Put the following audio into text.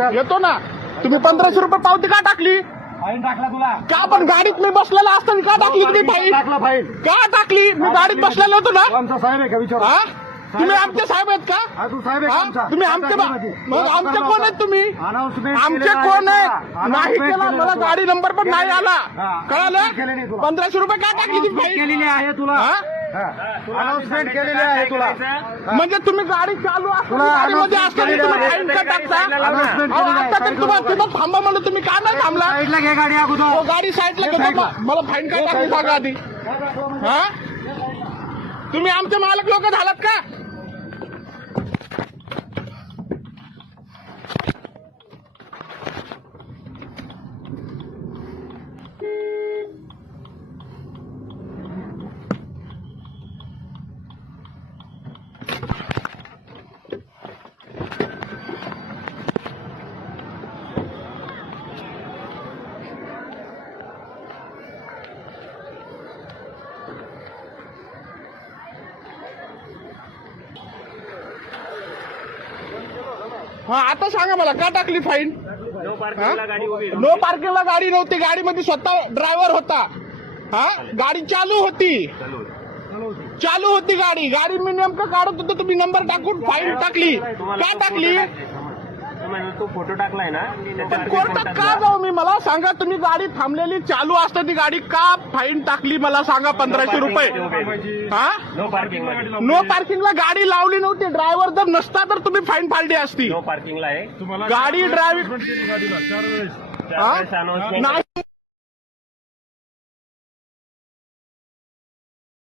येतो ना. तुम्ही 1500 रुपये पावती का टाकली? फाईन टाकला तुला का पण गाडीत मी बसलेला असताना का टाकली तुम्ही फाईन? टाकला फाईन का टाकली? मी गाडीत बसलेलो होतो ना. आमचा साहेब आहे का विचार? हा तुम्ही आमचे साहेब आहेत का? हा तू साहेब आहे हा? आमचा. तुम्ही आमचे मग आमचे कोण आहेत तुम्ही? अनाउन्समेंट आमचे कोण आहेत? नाही केला मला गाडी नंबर पण नाही आला. कळालं? 1500 रुपये का टाकली ती फाईन? केलेली आहे तुला. अनाउन्समेंट केलेली आहे तुला. म्हणजे तुम्ही गाडी चालू असताना गाडीमध्ये असताना तुम्ही फाईन का टाकता? अहो, आता तर तुम्हाला तिथं थांबा म्हणलं तुम्ही का नाही थांबला? साईडला घे गाडी अगोदर. हो, गाडी साईडला घेतो. मला फाईन काय टाकली सांगा आधी. हा तुम्ही आमचे मालक लोक झालात का? हा आता सांगा मला का टाकली फाईन? नो पार्किंगला गाडी नव्हती. गाडीमध्ये स्वतः ड्रायव्हर होता. हा गाडी चालू होती गाडी. गाडी मी नेमकं काढत होतो. तुम्ही नंबर टाकून फाईन टाकली. का टाकली? तो फोटो टाकलाय ना कोर्टात का जाऊ मी? मला सांगा. तुम्ही गाडी थांबलेली चालू असता ती गाडी का फाईन टाकली मला सांगा? 1500 रुपये. हा नो पार्किंग नो पार्किंगला गाडी लावली नव्हती. ड्रायव्हर जर नसता तर तुम्ही फाईन फाडली असती. नो पार्किंगला आहे गाडी ड्रायव्हिंग अनाउन्समेंट नाही